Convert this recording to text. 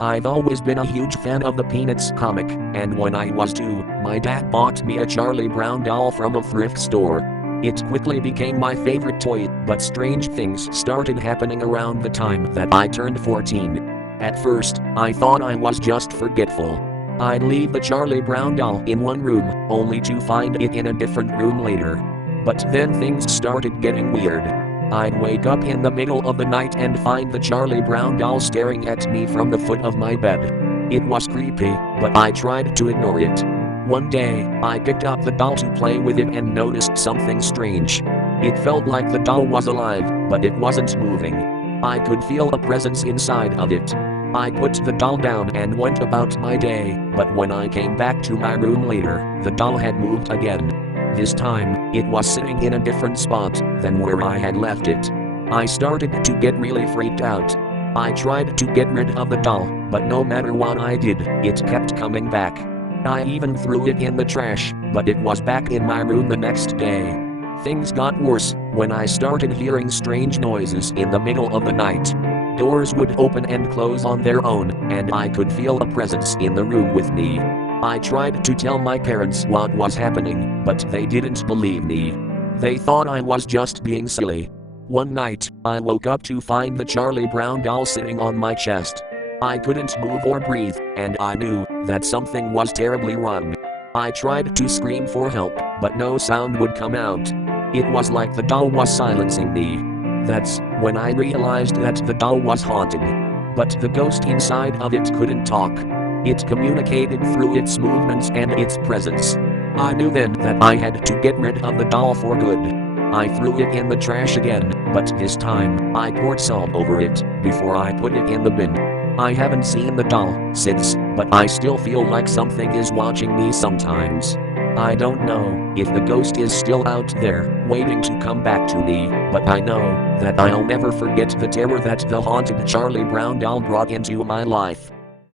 I've always been a huge fan of the Peanuts comic, and when I was 2, my dad bought me a Charlie Brown doll from a thrift store. It quickly became my favorite toy, but strange things started happening around the time that I turned 14. At first, I thought I was just forgetful. I'd leave the Charlie Brown doll in one room, only to find it in a different room later. But then things started getting weird. I'd wake up in the middle of the night and find the Charlie Brown doll staring at me from the foot of my bed. It was creepy, but I tried to ignore it. One day, I picked up the doll to play with it and noticed something strange. It felt like the doll was alive, but it wasn't moving. I could feel a presence inside of it. I put the doll down and went about my day, but when I came back to my room later, the doll had moved again. This time, it was sitting in a different spot than where I had left it. I started to get really freaked out. I tried to get rid of the doll, but no matter what I did, it kept coming back. I even threw it in the trash, but it was back in my room the next day. Things got worse when I started hearing strange noises in the middle of the night. Doors would open and close on their own, and I could feel a presence in the room with me. I tried to tell my parents what was happening, but they didn't believe me. They thought I was just being silly. One night, I woke up to find the Charlie Brown doll sitting on my chest. I couldn't move or breathe, and I knew that something was terribly wrong. I tried to scream for help, but no sound would come out. It was like the doll was silencing me. That's when I realized that the doll was haunted. But the ghost inside of it couldn't talk. It communicated through its movements and its presence. I knew then that I had to get rid of the doll for good. I threw it in the trash again, but this time, I poured salt over it before I put it in the bin. I haven't seen the doll since, but I still feel like something is watching me sometimes. I don't know if the ghost is still out there, waiting to come back to me, but I know that I'll never forget the terror that the haunted Charlie Brown doll brought into my life.